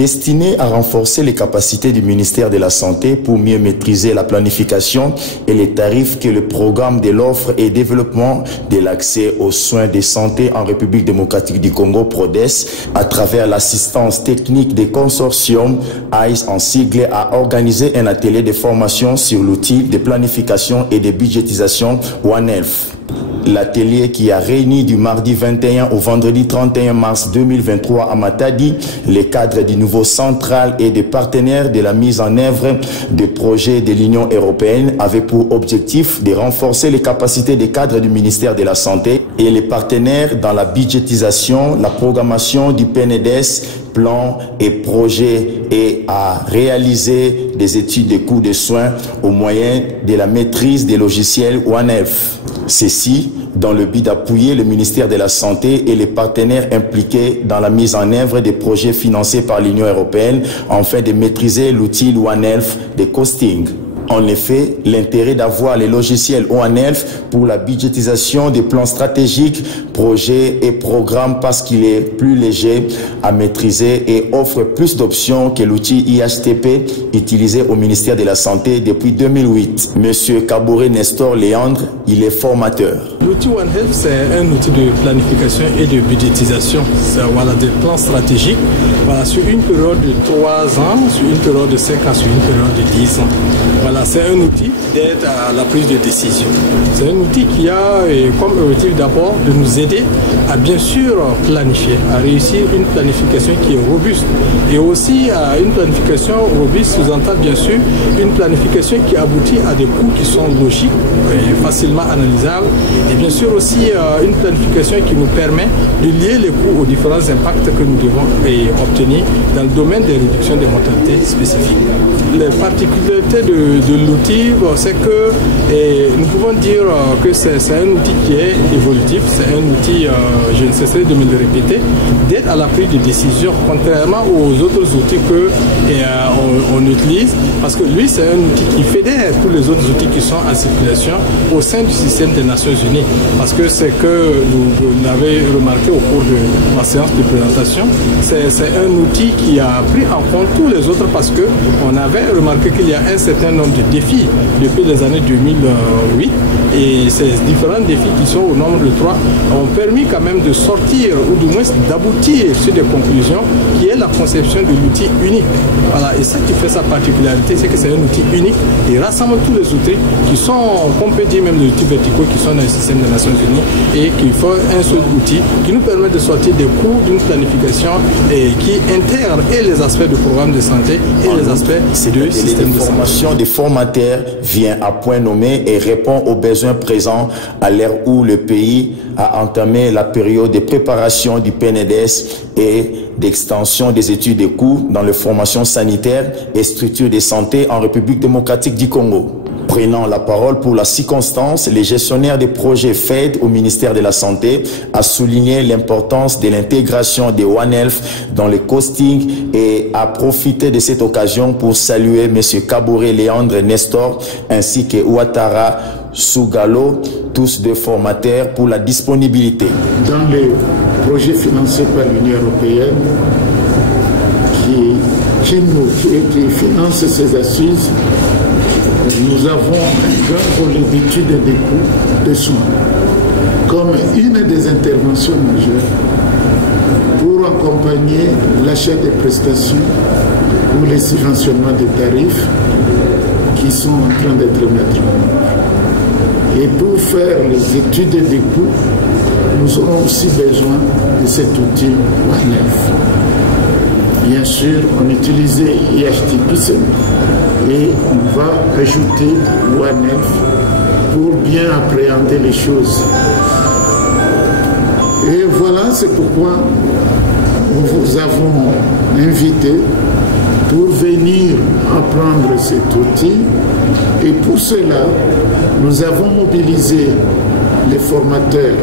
destiné à renforcer les capacités du ministère de la Santé pour mieux maîtriser la planification et les tarifs que le programme de l'offre et développement de l'accès aux soins de santé en République démocratique du Congo, PRODES, à travers l'assistance technique des consortiums AIS en sigle, a organisé un atelier de formation sur l'outil de planification et de budgétisation OneHealth. L'atelier qui a réuni du mardi 21 au vendredi 31 mars 2023 à Matadi les cadres du nouveau central et des partenaires de la mise en œuvre des projets de l'Union européenne avait pour objectif de renforcer les capacités des cadres du ministère de la Santé et les partenaires dans la budgétisation, la programmation du PNDS, plans et projets, et à réaliser des études de coûts de soins au moyen de la maîtrise des logiciels OneHealth. Ceci dans le but d'appuyer le ministère de la Santé et les partenaires impliqués dans la mise en œuvre des projets financés par l'Union européenne afin de maîtriser l'outil OneHealth de costing. En effet, l'intérêt d'avoir les logiciels OneHealth pour la budgétisation des plans stratégiques, projets et programmes parce qu'il est plus léger à maîtriser et offre plus d'options que l'outil IHTP utilisé au ministère de la Santé depuis 2008. Monsieur Kabouré Nestor Léandre, il est formateur. L'outil OneHealth, c'est un outil de planification et de budgétisation. C'est des plans stratégiques sur une période de 3 ans, sur une période de 5 ans, sur une période de 10 ans. C'est un outil d'aide à la prise de décision. C'est un outil qui a comme objectif d'abord de nous aider à bien sûr planifier, à réussir une planification qui est robuste. Et aussi une planification robuste sous-entend bien sûr une planification qui aboutit à des coûts qui sont logiques et facilement analysables. Et bien sûr aussi une planification qui nous permet de lier les coûts aux différents impacts que nous devons obtenir dans le domaine des réductions des mortalités spécifiques. Les particularités de l'outil, c'est que nous pouvons dire que c'est un outil qui est évolutif, c'est un outil, je ne cesserai de me le répéter, d'aide à la prise de décision, contrairement aux autres outils qu'on utilise, parce que lui, c'est un outil qui fédère tous les autres outils qui sont en circulation au sein du système des Nations Unies. Parce que c'est que vous l'avez remarqué au cours de ma séance de présentation, c'est un outil qui a pris en compte tous les autres parce qu'on avait remarqué qu'il y a un certain nombre de défis depuis les années 2008 et ces différents défis qui sont au nombre de 3 ont permis quand même de sortir ou du moins d'aboutir sur des conclusions qui est la conception de l'outil unique. Voilà, et ça qui fait sa particularité, c'est que c'est un outil unique et rassemble tous les outils qui sont, on peut dire même les outils verticaux qui sont dans le système des Nations Unies et qui font un seul outil qui nous permet de sortir des coûts d'une planification et qui intègre et les aspects du programme de santé et les aspects du système de santé. La formation des formateurs vient à point nommé et répond aux besoins présents à l'ère où le pays a entamé la période de préparation du PNDS et d'extension des études de coûts dans les formations sanitaires et structures de santé en République démocratique du Congo. Prenant la parole pour la circonstance, les gestionnaires des projets FED au ministère de la Santé a souligné l'importance de l'intégration des OneHealth dans le costing et a profité de cette occasion pour saluer M. Kabouré Léandre Nestor ainsi que Ouattara Sougalo, tous deux formateurs, pour la disponibilité. Dans les projets financés par l'Union européenne qui finance ces assises, nous avons un grand volet d'études des coûts de soins comme une des interventions majeures pour accompagner l'achat des prestations ou les subventionnements des tarifs qui sont en train d'être mis en œuvre. Et pour faire les études des coûts, nous aurons aussi besoin de cet outil OneHealth. Bien sûr, on utilisait IHTP et on va ajouter OneHealth pour bien appréhender les choses. Et voilà, c'est pourquoi nous vous avons invité pour venir apprendre cet outil. Et pour cela, nous avons mobilisé les formateurs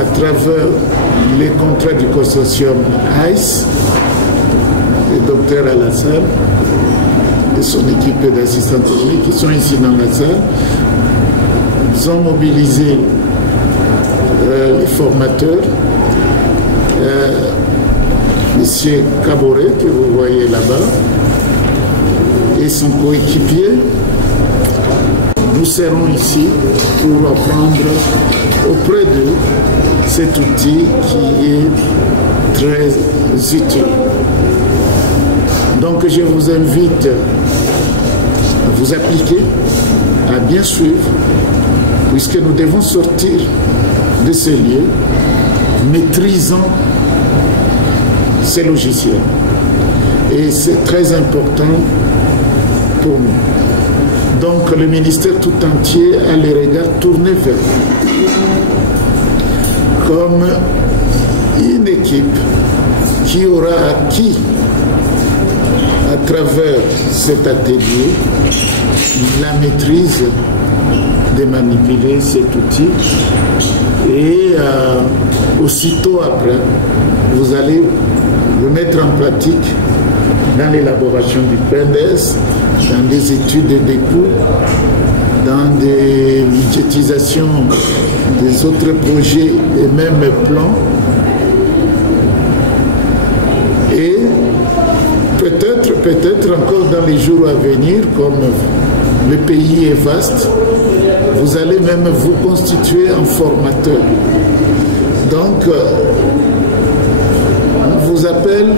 à travers les contrats du consortium AIS, le docteur Alassane et son équipe d'assistants techniques qui sont ici dans la salle. Nous avons mobilisé les formateurs M. Kaboré, que vous voyez là-bas, et son coéquipier. Nous serons ici pour apprendre auprès d'eux cet outil qui est très utile. Donc je vous invite à vous appliquer, à bien suivre, puisque nous devons sortir de ces lieux, maîtrisant ces logiciels. Et c'est très important pour nous. Donc le ministère tout entier a les regards tournés vers nous, comme une équipe qui aura acquis à travers cet atelier la maîtrise de manipuler cet outil, et aussitôt après vous allez le mettre en pratique dans l'élaboration du PNDES, dans des études de décoûts, dans des budgétisations des autres projets et même plans. Et peut-être encore dans les jours à venir, comme le pays est vaste, vous allez même vous constituer en formateur. Donc, on vous appelle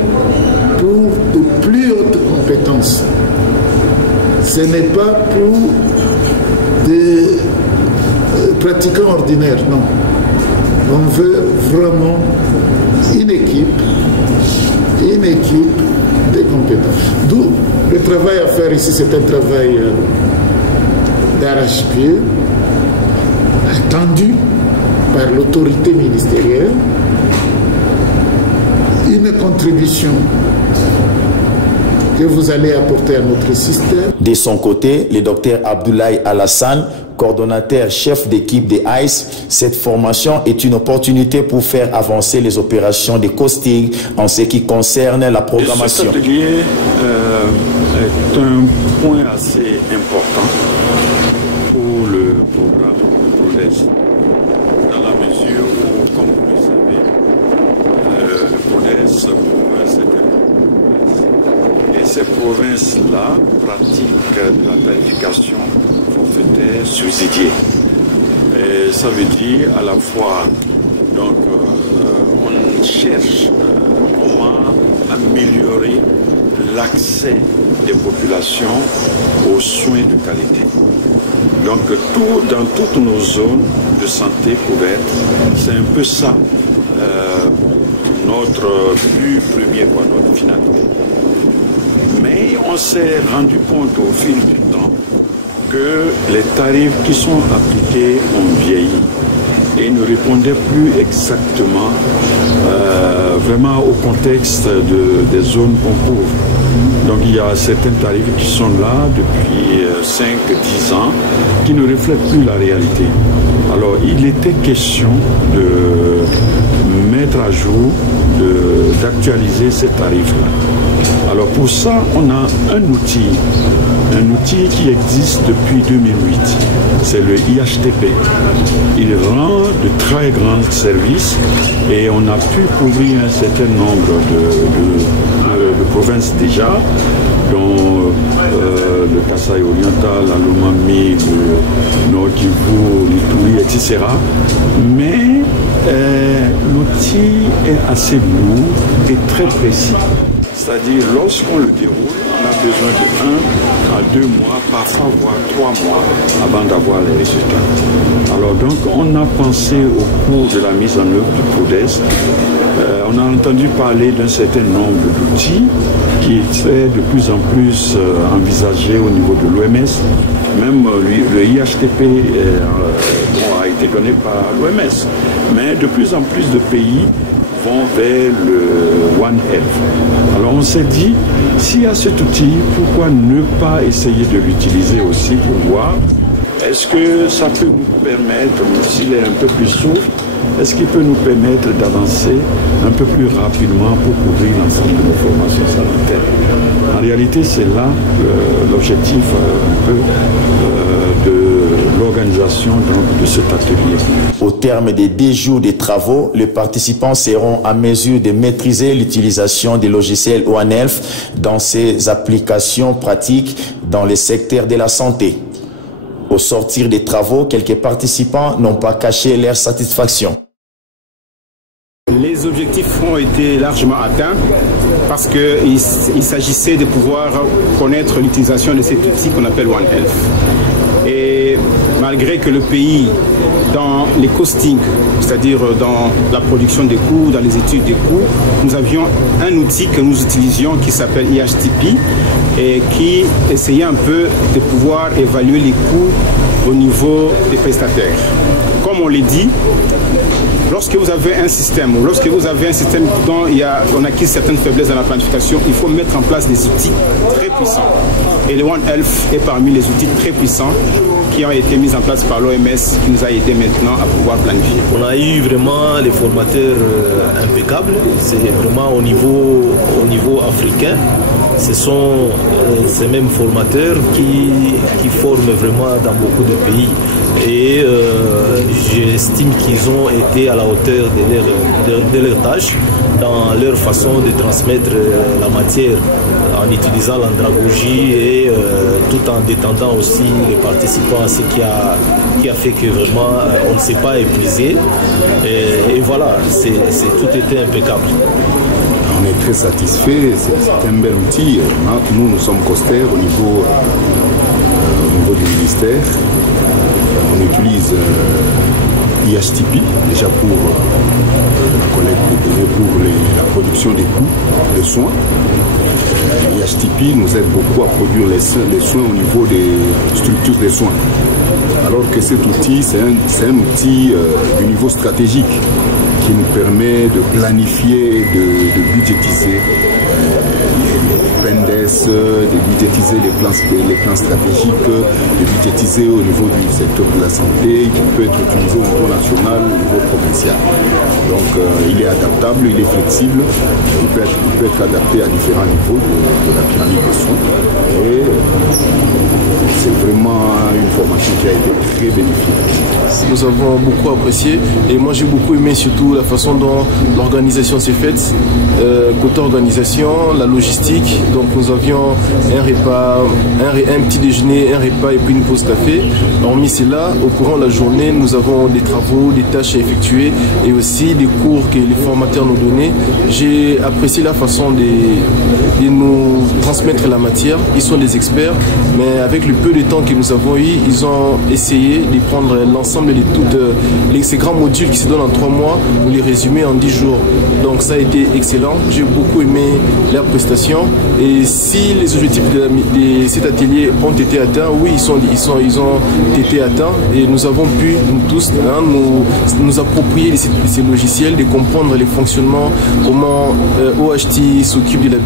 pour de plus hautes compétences. Ce n'est pas pour des pratiquants ordinaires, non. On veut vraiment une équipe de compétences. D'où le travail à faire ici, c'est un travail d'arrache-pied, attendu par l'autorité ministérielle, une contribution que vous allez apporter à notre système. De son côté, le docteur Abdoulaye Alassane, coordonnateur chef d'équipe des ICE, cette formation est une opportunité pour faire avancer les opérations de costing en ce qui concerne la programmation. Cet atelier est un point assez important pour le programme PRODES, dans la mesure où, comme vous le savez, le PRODES couvre certaines provinces. Et ces provinces-là pratiquent la tarification forfaitaire subsidiée. Et ça veut dire à la fois, donc, on cherche comment améliorer l'accès des populations aux soins de qualité. Donc, dans toutes nos zones de santé couvertes, c'est un peu ça notre but premier, notre finalité. Mais on s'est rendu compte au fil du temps que les tarifs qui sont appliqués ont vieilli et ne répondaient plus exactement vraiment au contexte des zones qu'on couvre. Donc il y a certains tarifs qui sont là depuis 5-10 ans qui ne reflètent plus la réalité. Alors il était question de mettre à jour, d'actualiser ces tarifs-là. Alors pour ça, on a un outil qui existe depuis 2008. C'est le IHTP. Il rend de très grands services et on a pu couvrir un certain nombre de provinces déjà, dont le Kasaï oriental, la Lomami, le Nord Kivu, l'Ituri, etc. Mais l'outil est assez lourd et très précis. C'est-à-dire, lorsqu'on le déroule, on a besoin de 1 à 2 mois, parfois voire 3 mois, avant d'avoir les résultats. Alors donc, on a pensé au cours de la mise en œuvre du PRODES, on a entendu parler d'un certain nombre d'outils qui est de plus en plus envisagé au niveau de l'OMS. Même le IHTP a été donné par l'OMS. Mais de plus en plus de pays vont vers le One Health. Alors on s'est dit, s'il y a cet outil, pourquoi ne pas essayer de l'utiliser aussi pour voir est-ce que ça peut nous permettre, s'il est un peu plus souple, est-ce qu'il peut nous permettre d'avancer un peu plus rapidement pour couvrir l'ensemble de nos formations sanitaires. En réalité, c'est là l'objectif un peu de l'organisation de cet atelier. Au terme des 10 jours de travaux, les participants seront en mesure de maîtriser l'utilisation des logiciels One Health dans ses applications pratiques dans le secteur de la santé. Au sortir des travaux, quelques participants n'ont pas caché leur satisfaction. Les objectifs ont été largement atteints parce qu'il s'agissait de pouvoir connaître l'utilisation de cet outil qu'on appelle One Health. Et malgré que le pays, dans les costings, c'est-à-dire dans la production des coûts, dans les études des coûts, nous avions un outil que nous utilisions qui s'appelle IHTP et qui essayait un peu de pouvoir évaluer les coûts au niveau des prestataires. Comme on l'a dit, lorsque vous avez un système dont on acquise certaines faiblesses dans la planification, il faut mettre en place des outils très puissants. Et le One Health est parmi les outils très puissants qui ont été mis en place par l'OMS, qui nous a aidé maintenant à pouvoir planifier. On a eu vraiment les formateurs impeccables, c'est vraiment au niveau africain. Ce sont ces mêmes formateurs qui forment vraiment dans beaucoup de pays. Et j'estime qu'ils ont été à la hauteur de leur tâche dans leur façon de transmettre la matière en utilisant l'andragogie et tout en détendant aussi les participants à ce qui a fait que vraiment on ne s'est pas épuisé. Et voilà, tout était impeccable. On est très satisfait, c'est un bel outil. Nous sommes costers au niveau du ministère. On utilise IHTP déjà pour la collecte des données pour la production des coûts de soins. IHTP nous aide beaucoup à produire les soins au niveau des structures des soins. Alors que cet outil, c'est un outil du niveau stratégique qui nous permet de planifier, de budgétiser les PENDES, de budgétiser les plans stratégiques, de budgétiser au niveau du secteur de la santé, qui peut être utilisé au niveau national, au niveau provincial. Donc il est adaptable, il est flexible, il peut être adapté à différents niveaux de la pyramide des soins. Et c'est vraiment une formation qui a été très bénéfique. Nous avons beaucoup apprécié et moi j'ai beaucoup aimé surtout la façon dont l'organisation s'est faite. Côté organisation, la logistique, donc nous avions un repas, un petit déjeuner, un repas et puis une pause café. Hormis cela, au courant de la journée, nous avons des travaux, des tâches à effectuer et aussi des cours que les formateurs nous donnaient. J'ai apprécié la façon de nous transmettre la matière. Ils sont des experts, mais avec le peu de temps que nous avons eu, ils ont essayé de prendre l'ensemble de ces grands modules qui se donnent en 3 mois, nous les résumer en 10 jours. Donc ça a été excellent. J'ai beaucoup aimé leurs prestations et si les objectifs de cet atelier ont été atteints, oui, ils ont été atteints et nous avons pu, nous tous, nous approprier ces logiciels, de comprendre les fonctionnements, comment OHT s'occupe de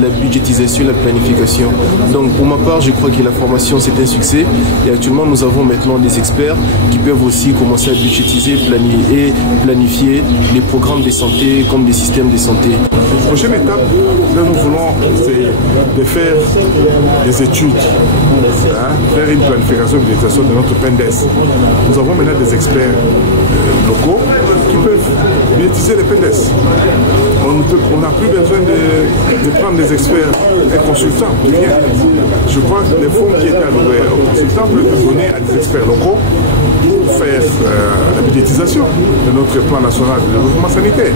la budgétisation et la planification. Donc pour ma part, je crois que la formation c'est un succès et actuellement nous avons maintenant des experts qui peuvent aussi commencer à budgétiser et planifier les programmes de santé comme des systèmes de santé. La prochaine étape que nous voulons, c'est de faire des études, faire une planification et une budgétisation de notre PENDES. Nous avons maintenant des experts locaux qui peuvent budgétiser les PENDES. On n'a plus besoin de prendre des experts et consultants, rien. Je crois que les fonds qui étaient alloués aux consultants peuvent être donnés à des experts locaux pour faire la budgétisation de notre plan national de développement sanitaire.